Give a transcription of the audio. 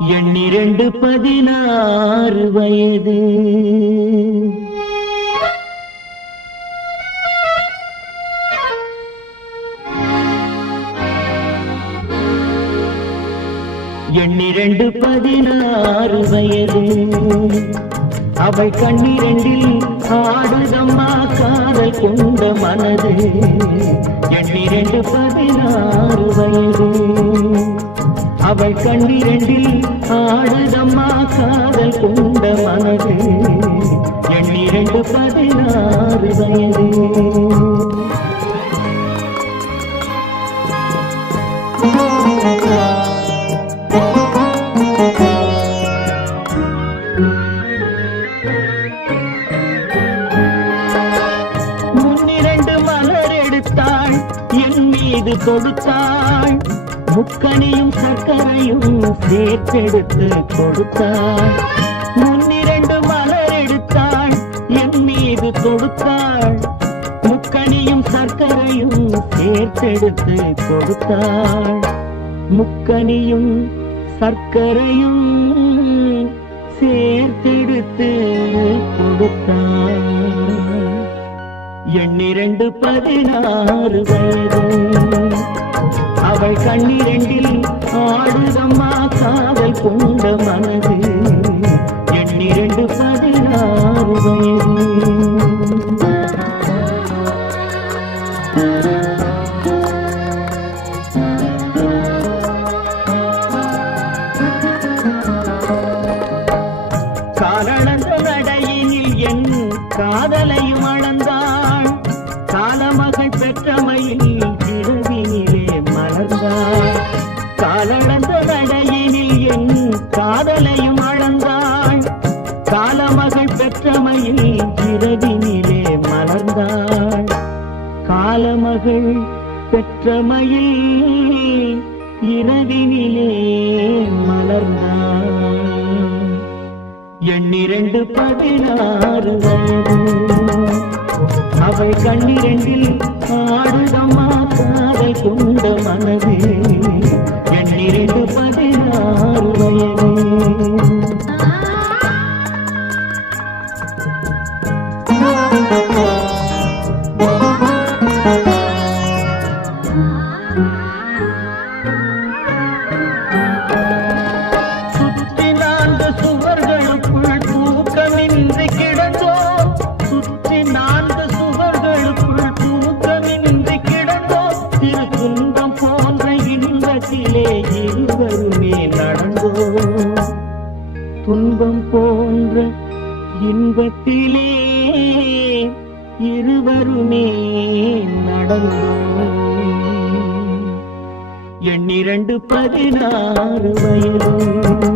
எண்ணிரண்டு 16 வயது. எண்ணிரண்டு 16 வயது. அவள் கண்ணிரண்டில் ஆடுதம்மா காதல் கொண்ட மனது. எண்ணிரண்டு 16 வயது. அவள் கண்ணிரண்டில் ஆடுதம்மா காதல் கொண்ட மனது. எண்ணிரண்டு 16 வயது. முன்னிரண்டு மலர் எடுத்தாள், என் மீது கொடுத்தாள். முக்கனியும் சர்க்கரையும் சேர்த்தெடுத்து கொடுத்தாள். முன்னிரண்டு மலர் எடுத்தாள், என் மீது கொடுத்தாள். முக்கனியும் சர்க்கரையும் சேர்த்தெடுத்து கொடுத்தாள். முக்கனியும் சர்க்கரையும் சேர்த்தெடுத்து கொடுத்தாள். எண்ணிரண்டு 16 வயது. அவள் கண்ணிரண்டில் ஆடுதம்மா காதல் கொண்ட மனது. எண்ணிரண்டு 16 வயது. காலளந்த நடையினில் என் காதலையும் அளந்தாள். காலமகள் பெற்றமையில் இரவினிலே மலர்ந்தாள். காலளந்த நடையினில் என் காதலையும் அளந்தாள். காலமகள் பெற்றமையில் இரவினிலே மலர்ந்தாள். காலமகள் பெற்றமையில் இரவினிலே மலர்ந்தாள். எண்ணிரண்டு 16 வயது. அவள் கண்ணிரண்டில் ஆடுதம்மா காதல் கொண்ட மனது. எண்ணிரண்டு 16 வயது. இருவருமே நடந்தோ. துன்பம் போன்ற இன்பத்திலே இருவருமே நடந்தோ. எண்ணிரண்டு 16 வயது.